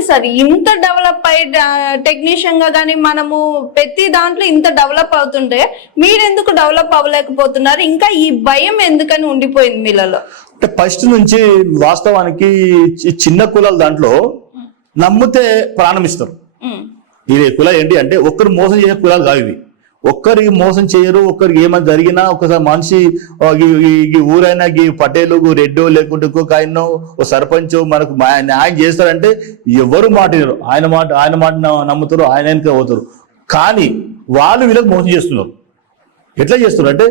ఎందుకని సార్ ఇంత డెవలప్ అయ్యి టెక్నీషియన్ గా కానీ మనము ప్రతి దాంట్లో ఇంత డెవలప్ అవుతుంటే మీరెందుకు డెవలప్ అవ్వలేకపోతున్నారు? ఇంకా ఈ భయం ఎందుకని ఉండిపోయింది మీలలో? అంటే ఫస్ట్ నుంచి వాస్తవానికి చిన్న కులాల దాంట్లో నమ్మితే ప్రాణం ఇస్తారు. ఇది కుల ఏంటి అంటే ఒక్కరు మోసం చేసే కులాలు కావు ఇవి. ఒక్కరికి మోసం చేయరు, ఒక్కరికి ఏమైనా జరిగినా ఒకసారి మనిషి ఊరైనా పటేలు రెడ్డో లేకుంటే ఇంకొక ఆయనో ఓ సర్పంచ్ మనకు న్యాయం చేస్తారంటే ఎవరు మాట వినరు. ఆయన మాట నమ్ముతారు, ఆయనకే పోతారు. కానీ వాళ్ళు వీళ్ళకి మోసం చేస్తున్నారు. ఎట్లా చేస్తున్నారు అంటే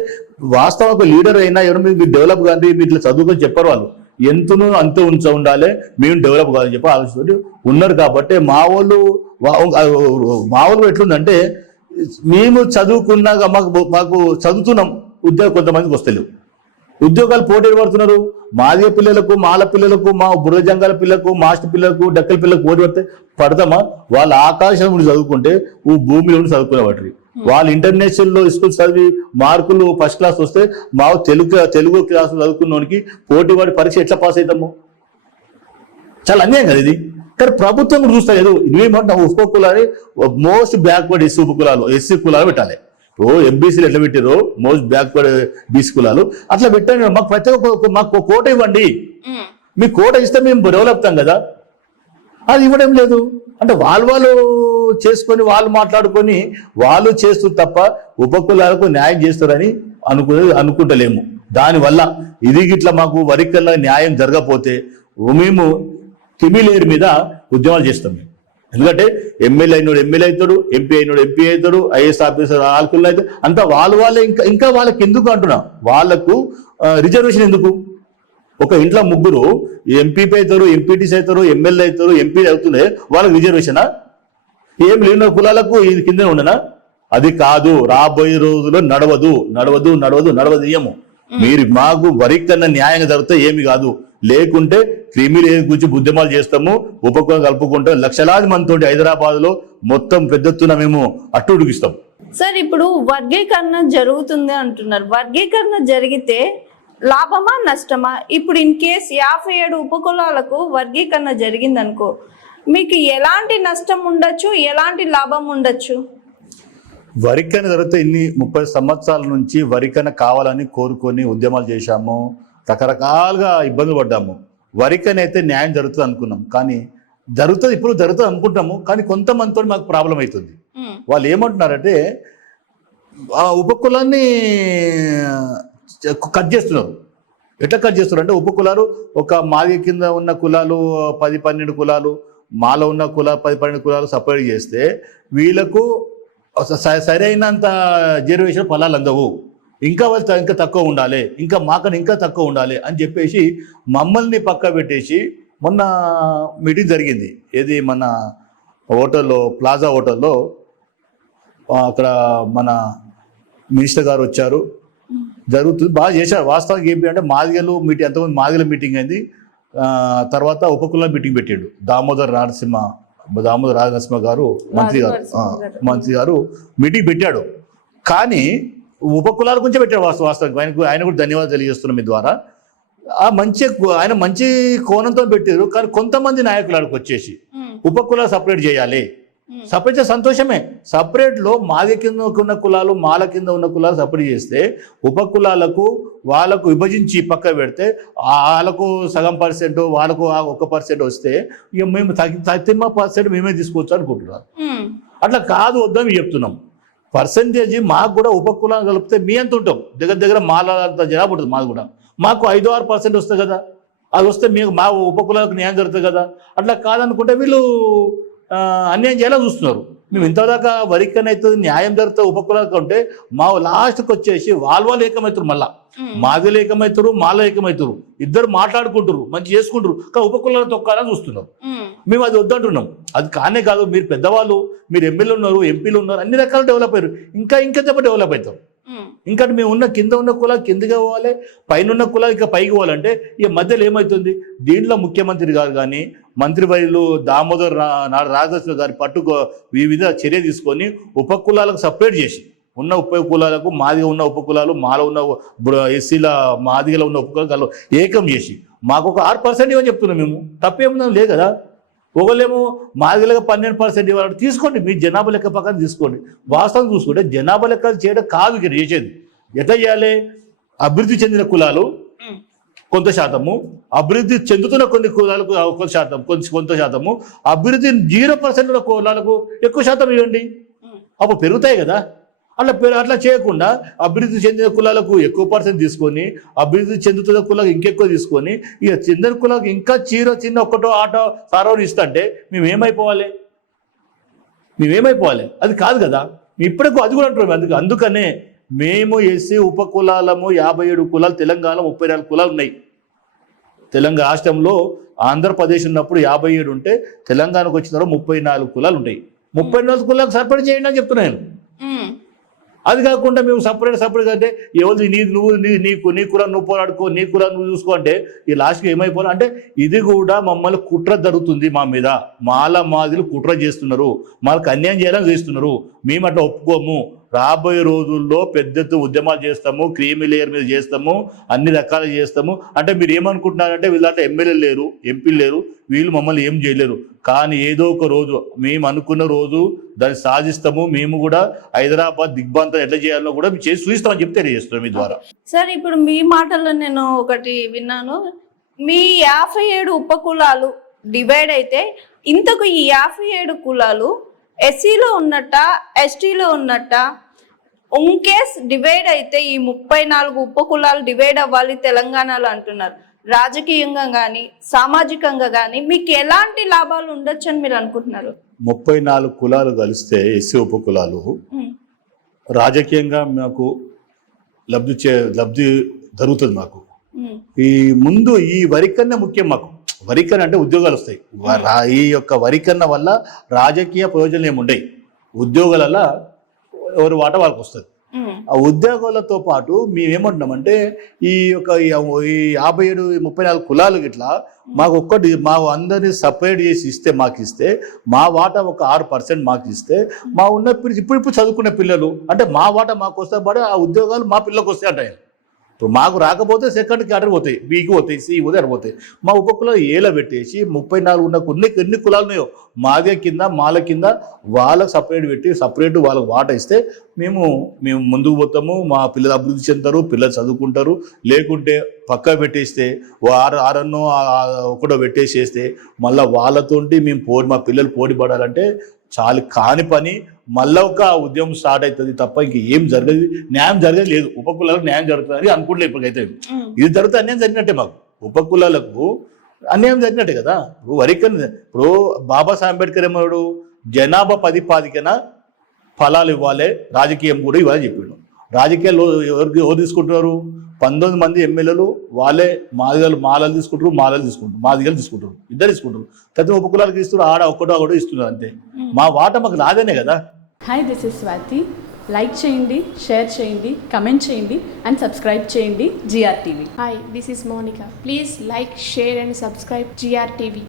వాస్తవ ఒక లీడర్ అయినా ఎవరు మీరు డెవలప్ కానీ మీరు ఇట్లా చదువుకొని చెప్పారు. వాళ్ళు ఎంతనో అంత ఉండాలి, మేము డెవలప్ కాదని చెప్పి ఆలోచిస్తూ ఉన్నారు. కాబట్టి మా వాళ్ళు ఎట్లుందంటే మేము చదువుకున్నాక మాకు చదువుతున్నాం, ఉద్యోగం కొంతమందికి వస్తలేవు. ఉద్యోగాలు పోటీ పడుతున్నారు. మాదిగ పిల్లలకు, మాల పిల్లలకు, మా బుర్రజంగాల పిల్లలకు, మాస్టర్ పిల్లలకు, డక్కల పిల్లలకు పోటీ పడితే పడతామా? వాళ్ళు ఆకాశం నుండి చదువుకుంటే భూమిలో ఉండి చదువుకునేవాటి. వాళ్ళు ఇంటర్నేషనల్ స్కూల్ చదివి మార్కులు ఫస్ట్ క్లాస్ వస్తే మా తెలుగు క్లాస్ చదువుకున్నోనికి పోటీ పడి పరీక్ష ఎట్లా పాస్ అవుతాము? చాలా అన్యాయం కదా ఇది. కానీ ప్రభుత్వం చూస్తలేదు. ఇవేమంటే ఉప కులాన్ని మోస్ట్ బ్యాక్వర్డ్ ఎస్సీ కులాలు పెట్టాలి. ఎంబీసీలు ఎట్లా పెట్టారో మోస్ట్ బ్యాక్వర్డ్ బీసీ కులాలు అట్లా పెట్టండి. మాకు ప్రతి ఒక్క మాకు కోట ఇవ్వండి. మీ కోట ఇస్తే మేము డెవలప్ అవుతాం కదా. అది ఇవ్వడం లేదు. అంటే వాళ్ళు చేసుకొని వాళ్ళు మాట్లాడుకొని వాళ్ళు చేస్తూ తప్ప ఉపకులాలకు న్యాయం చేస్తారని అనుకుంటలేము. దానివల్ల ఇది గిట్లా మాకు వరికల్లా న్యాయం జరగకపోతే మేము కిమిలేరు మీద ఉద్యమాలు చేస్తాం. ఎందుకంటే ఎమ్మెల్యే అయినోడు ఎమ్మెల్యే అవుతాడు, ఎంపీ అయినోడు ఎంపీ అవుతాడు, ఐఏఎస్ ఆఫీసర్ ఆల్కులు అవుతాడు. అంతా వాళ్ళే ఇంకా వాళ్ళకి ఎందుకు అంటున్నా, వాళ్ళకు రిజర్వేషన్ ఎందుకు? ఒక ఇంట్లో ముగ్గురు ఎంపీపీ అవుతారు, ఎంపీటీసీ అవుతారు, ఎమ్మెల్యే అవుతారు, ఎంపీ అవుతుండే వాళ్ళకి రిజర్వేషనా? ఏం లేని కులాలకు ఇది కింద ఉండనా? అది కాదు. రాబోయే రోజుల్లో నడవదీయము. మీరు మాకు వరికన్నా న్యాయంగా జరిగితే ఏమి కాదు. లేకుంటే క్రిమినల్ గురించి ఉద్యమాలు చేస్తాము. ఉపకులం కలుపుకుంటాం. లక్షలాది మందితో హైదరాబాద్ లో మొత్తం పెద్ద ఎత్తున మేము ఉడికిస్తాం. సార్ ఇప్పుడు వర్గీకరణ జరుగుతుంది అంటున్నారు. వర్గీకరణ జరిగితే లాభమా నష్టమా? ఇప్పుడు ఇన్ కేస్ 57 ఉపకులాలకు వర్గీకరణ జరిగిందనుకో, మీకు ఎలాంటి నష్టం ఉండొచ్చు, ఎలాంటి లాభం ఉండొచ్చు? వరికన జరిగితే 30 సంవత్సరాల నుంచి వరికన కావాలని కోరుకొని ఉద్యమాలు చేశాము, రకరకాలుగా ఇబ్బందులు పడ్డాము. వరికనైతే న్యాయం జరుగుతుంది అనుకున్నాం, కానీ ఇప్పుడు జరుగుతుంది అనుకుంటాము. కానీ కొంతమందితో మాకు ప్రాబ్లం అవుతుంది. వాళ్ళు ఏమంటున్నారంటే ఆ ఉపకులాన్ని కట్ చేస్తున్నారు. ఎట్లా కట్ చేస్తున్నారు అంటే ఉపకులాలు ఒక మాది కింద ఉన్న కులాలు 10-12 కులాలు, మాలో ఉన్న 10-12 కులాలు సపరేట్ చేస్తే వీళ్ళకు సరైనంత రిజర్వేషన్ ఫలాలు అందవు. ఇంకా వాళ్ళు ఇంకా తక్కువ ఉండాలి, ఇంకా మాకని ఇంకా తక్కువ ఉండాలి అని చెప్పేసి మమ్మల్ని పక్క పెట్టేసి మొన్న మీటింగ్ జరిగింది. ఏది మన హోటల్లో, ప్లాజా హోటల్లో. అక్కడ మన మినిస్టర్ గారు వచ్చారు, జరుగుతుంది, బాగా చేశారు. వాస్తవానికి ఏంటి అంటే మాదిగలు మీటింగ్, ఎంతమంది మాదిగల మీటింగ్ అయింది. తర్వాత ఉపకుల మీటింగ్ పెట్టాడు దామోదర్ రాజనరసింహ గారు, మంత్రి గారు మీటింగ్ పెట్టాడు. కానీ ఉపకులాల గురించి పెట్టాడు. వాస్తవానికి ఆయన కూడా ధన్యవాదాలు తెలియజేస్తున్నాం మీ ద్వారా. ఆయన మంచి కోణంతో పెట్టారు. కానీ కొంతమంది నాయకులు ఆడికి వచ్చేసి ఉపకులాలు సపరేట్ చేయాలి, సపరేట్ చేస్తే సంతోషమే. సపరేట్లో మాది కింద ఉన్న కులాలు, మాల కింద ఉన్న కులాలు సపరేట్ చేస్తే ఉపకులాలకు వాళ్ళకు విభజించి పక్క పెడితే వాళ్ళకు సగం %, వాళ్ళకు 1% వస్తే ఇక మేము 30% మేమే తీసుకోవచ్చు అనుకుంటున్నారు. అట్లా కాదు, వద్దని చెప్తున్నాం. పర్సంటేజ్ మాకు కూడా ఉపకులాలు కలిపితే మీ అంత ఉంటాం, దగ్గర మాల అంత జనాభా ఉంటుంది. మాది కూడా మాకు 5-6% వస్తుంది కదా. అది వస్తే మీకు మా ఉపకులాలకు న్యాయం జరుగుతుంది కదా. అట్లా కాదనుకుంటే వీళ్ళు అన్యాయం చేయాలని చూస్తున్నారు. మేము ఇంతదాకా వరికనైతే న్యాయం జరిగితే ఉపకులాలకు ఉంటే మా లాస్ట్కి వచ్చేసి వాళ్ళు ఏకమవుతారు. మళ్ళా మాదిలు ఏకమవుతారు, మాల ఏకమవుతారు, ఇద్దరు మాట్లాడుకుంటారు, మంచి చేసుకుంటారు. కానీ ఉపకులాలు తొక్కాలని చూస్తున్నారు. మేము అది వద్దంటున్నాం. అది కానే కాదు. మీరు పెద్దవాళ్ళు, మీరు ఎమ్మెల్యేలు ఉన్నారు, ఎంపీలు ఉన్నారు, అన్ని రకాలు డెవలప్ అయ్యారు. ఇంకా చెప్ప డెవలప్ అవుతారు. ఇంకా మేము ఉన్న కింద ఉన్న కులాలు కిందగా పోవాలి, పైన ఉన్న కులాలు ఇంకా పైకి పోవాలంటే ఇక మధ్యలో ఏమవుతుంది? దీంట్లో ముఖ్యమంత్రి గారు కానీ మంత్రివర్యులు దామోదర్ రాజనరసింహ గారి వివిధ చర్య తీసుకొని ఉపకులాలకు సపరేట్ చేసి ఉన్న ఉపకులాలకు మాదిగా ఉన్న ఉపకులాలు, మాలో ఉన్న ఎస్సీల మాదిగలో ఉన్న ఉపకులాలు ఏకం చేసి మాకు ఒక 6% ఇవని చెప్తున్నాం. మేము తప్పేముందని లేదు కదా. ఒకళ్ళేమో మాదిగలకు 12% ఇవ్వాలి, తీసుకోండి, మీ జనాభా లెక్క ప్రకారం తీసుకోండి. వాస్తవం చూసుకుంటే జనాభా లెక్కలు చేయడం కాదు ఇక్కడ చేసేది. ఎట్లా చేయాలి? అభివృద్ధి చెందిన కులాలు కొంత శాతము, అభివృద్ధి చెందుతున్న కొన్ని కులాలకు కొంత శాతం, కొంత శాతము, అభివృద్ధి 0% ఉన్న కులాలకు ఎక్కువ శాతం ఇవ్వండి, అప్పుడు పెరుగుతాయి కదా. అట్లా చేయకుండా అభివృద్ధి చెందిన కులాలకు ఎక్కువ పర్సెంట్ తీసుకొని, అభివృద్ధి చెందుతున్న కులాలకు ఇంకెక్కువ తీసుకొని, ఇక చెందిన కులాలకు ఇంకా చిన్న ఒక్కటో ఆటో సారవని ఇస్తుంటే మేమేమైపోవాలి? అది కాదు కదా. ఇప్పటికీ అది కూడా అంటున్నాం. అందుకనే మేము ఎస్సీ ఉపకులాలము 57 కులాలు, తెలంగాణ 34 కులాలు ఉన్నాయి. తెలంగాణ రాష్ట్రంలో ఆంధ్రప్రదేశ్ ఉన్నప్పుడు 57 ఉంటే, తెలంగాణకు వచ్చిన తర్వాత 34 కులాలు ఉంటాయి. 34 కులాలకు సపరేట్ చేయండి అని చెప్తున్నాను. అది కాకుండా మేము సపరేట్ అంటే ఎవరు నీ కులం నువ్వు పోరాడుకో, నీ కులం నువ్వు చూసుకో అంటే ఈ లాస్ట్కి ఏమైపోవాలి అంటే, ఇది కూడా మమ్మల్ని కుట్ర జరుగుతుంది, మా మీద మాదిలు కుట్ర చేస్తున్నారు, మాకు అన్యాయం చేయాలని చేస్తున్నారు, మేము అట్లా ఒప్పుకోము. రాబోయే రోజుల్లో పెద్ద ఎత్తున ఉద్యమాలు చేస్తాము, క్రీమీ లేయర్ మీద చేస్తాము, అన్ని రకాలు చేస్తాము. అంటే మీరు ఏమనుకుంటున్నారంటే వీళ్ళంటే ఎమ్మెల్యేలు లేరు, ఎంపీలు లేరు, వీళ్ళు మమ్మల్ని ఏం చేయలేరు. కానీ ఏదో ఒక రోజు మేము అనుకున్న రోజు దాన్ని సాధిస్తాము. మేము కూడా హైదరాబాద్ దిగ్బంధం ఎట్లా చేయాలో కూడా మేము చేసి చూపిస్తామని చెప్పి తెలియజేస్తున్నాం మీ ద్వారా. సార్, ఇప్పుడు మీ మాటల్లో నేను ఒకటి విన్నాను, మీ 57 ఉపకులాలు డివైడ్ అయితే ఇంతకు ఈ 57 కులాలు ఎస్సీలో ఉన్నట్ట, ఎస్టీలో ఉన్నట్ట? ఇంకేస్ డివైడ్ అయితే ఈ 34 ఉపకులాలు డివైడ్ అవ్వాలి తెలంగాణలో అంటున్నారు. రాజకీయంగా కానీ సామాజికంగా కానీ మీకు ఎలాంటి లాభాలు ఉండొచ్చు అని మీరు అనుకుంటున్నారు? 34 కులాలు కలిస్తే ఎస్సీ ఉపకులాలు రాజకీయంగా మాకు లబ్ధి జరుగుతుంది. మాకు ఈ ముందు ఈ వరికన్న ముఖ్యం. మాకు వరికన్న అంటే ఉద్యోగాలు వస్తాయి. ఈ యొక్క వరికన్న వల్ల రాజకీయ ప్రయోజనం ఏముండయి. ఉద్యోగాలలో ఎవరి వాట వాళ్ళకి వస్తుంది. ఆ ఉద్యోగాలతో పాటు మేమేమంటున్నామంటే ఈ యొక్క 57 34 కులాలు ఇట్లా మాకు మా అందరినీ సపరేట్ చేసి ఇస్తే, మాకు ఇస్తే మా వాటా ఒక 6% మాకు ఇస్తే, మా ఉన్న ఇప్పుడు చదువుకునే పిల్లలు అంటే మా వాటా మాకు వస్తే పడే ఆ ఉద్యోగాలు మా పిల్లలకు వస్తాయి అంటాయి. ఇప్పుడు మాకు రాకపోతే సెకండ్కి అటర్ పోతాయి, బీకి పోతాయి, సి పోతాయి, అటు పోతాయి. మా ఉపకులాలు ఏలా పెట్టేసి 34 ఉన్న ఎన్ని కులాలు ఉన్నాయో మాదే కింద మాల కింద వాళ్ళకు సపరేట్ పెట్టి సపరేట్ వాళ్ళకు వాట ఇస్తే మేము ముందుకు పోతాము. మా పిల్లలు అభివృద్ధి చెందుతారు, పిల్లలు చదువుకుంటారు. లేకుంటే పక్క పెట్టేస్తే ఆరన్నో ఒకటో పెట్టేసేస్తే మళ్ళీ వాళ్ళతోటి మా పిల్లలు పోటీ పడాలంటే చాలా కాని పని. మళ్ళీ ఒక ఉద్యమం స్టార్ట్ అవుతుంది తప్ప ఇంక ఏం జరగదు, న్యాయం జరగదు లేదు. ఉపకులాలకు న్యాయం జరుగుతుంది అనుకుంటే ఇప్పటికైతే ఇది జరిగితే అన్యాయం జరిగినట్టే. మాకు ఉపకులాలకు అన్యాయం జరిగినట్టే కదా. ఇప్పుడు బాబాసాహెబ్ అంబేద్కర్ ఏమన్నాడు? జనాభా 10% ఫలాలు ఇవ్వాలి, రాజకీయం కూడా ఇవ్వాలని చెప్పాడు. రాజకీయాలు ఎవరు తీసుకుంటున్నారు? 19 మంది ఎమ్మెల్యేలు వాళ్ళే మాలలు తీసుకుంటారు, మాదిగలు తీసుకుంటారు, ఇద్దరు తీసుకుంటారు. ప్రతి ఉపకులాలకు ఇస్తున్నారు, ఆడ ఒకటో ఇస్తున్నారు అంతే. మా వాట మాకు రాదేనే కదా. Hi, this is Swathi. Like చేయండి, షేర్ చేయండి, కమెంట్ చేయండి అండ్ సబ్స్క్రైబ్ చేయండి GRTV. Hi, this is Monica. Please like, share and subscribe GRTV.